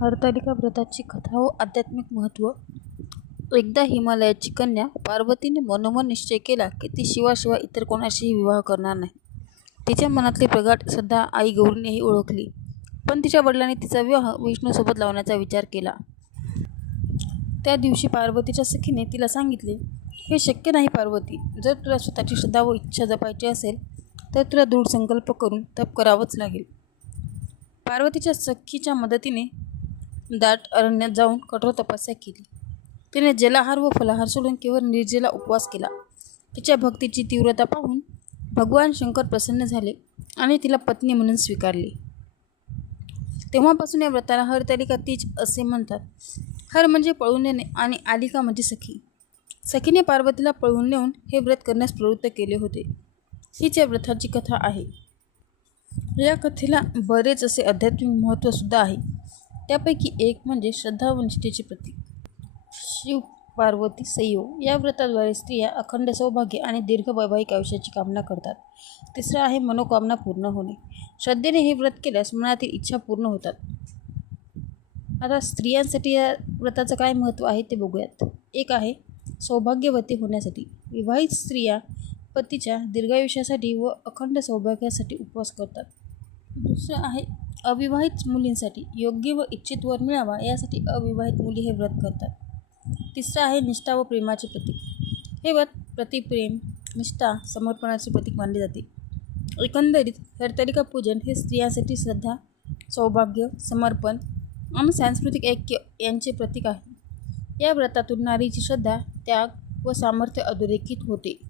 हरतालिका व्रताची कथा व आध्यात्मिक महत्त्व. एकदा हिमालयाची कन्या पार्वतीने मनोमन निश्चय केला की ती शिवाशिवाय इतर कोणाशीही विवाह करणार नाही. तिच्या मनातली प्रगाट सध्या आई गौरीनेही ओळखली पण तिच्या वडिलांनी तिचा विवाह विष्णूसोबत लावण्याचा विचार केला. त्या दिवशी पार्वतीच्या सखीने तिला सांगितले हे शक्य नाही पार्वती जर तुला स्वतःची श्रद्धा व इच्छा जपायची असेल तर तुला दृढ संकल्प करून तप करावंच लागेल. पार्वतीच्या सखीच्या मदतीने दाट अरण्यात जाऊन कठोर तपस्या केली. तिने जलाहार व फलाहार सोडून केवळ निर्जला उपवास केला. तिच्या भक्तीची तीव्रता पाहून भगवान शंकर प्रसन्न झाले आणि तिला पत्नी म्हणून स्वीकारले. तेव्हापासून या व्रताला हरतालिका तीज असे म्हणतात. हर म्हणजे पळून नेणे आणि आलिका म्हणजे सखी. सखीने पार्वतीला पळवून नेऊन हे व्रत करण्यास प्रवृत्त केले होते. हीच या व्रताची कथा आहे. या कथेला बरेच असे आध्यात्मिक महत्त्वसुद्धा आहे. त्यापैकी एक म्हणजे श्रद्धा व निष्ठेचे प्रतीक. शिव पार्वती संयोग या व्रताद्वारे स्त्रिया अखंड सौभाग्य आणि दीर्घ वैवाहिक आयुष्याची कामना करतात. तिसरं आहे मनोकामना पूर्ण होणे. श्रद्धेने हे व्रत केल्यास मनातील इच्छा पूर्ण होतात. आता स्त्रियांसाठी या व्रताचं काय महत्त्व आहे ते बघूयात. एक आहे सौभाग्यवती होण्यासाठी. विवाहित स्त्रिया पतीच्या दीर्घायुष्यासाठी व अखंड सौभाग्यासाठी उपवास करतात. दुसरं आहे अविवाहित मुलींसाठी योग्य व इच्छित वर मिळावा यासाठी अविवाहित मुली हे व्रत करतात. तिसरं आहे निष्ठा व प्रेमाचे प्रतीक. हे व्रत प्रतिप्रेम निष्ठा समर्पणाचे प्रतीक मानले जाते. एकंदरीत हरतालिका पूजन हे स्त्रियांसाठी श्रद्धा सौभाग्य समर्पण आणि सांस्कृतिक ऐक्य यांचे प्रतीक आहे. या व्रतातून नारीची श्रद्धा त्याग व सामर्थ्य अधोरेखित होते.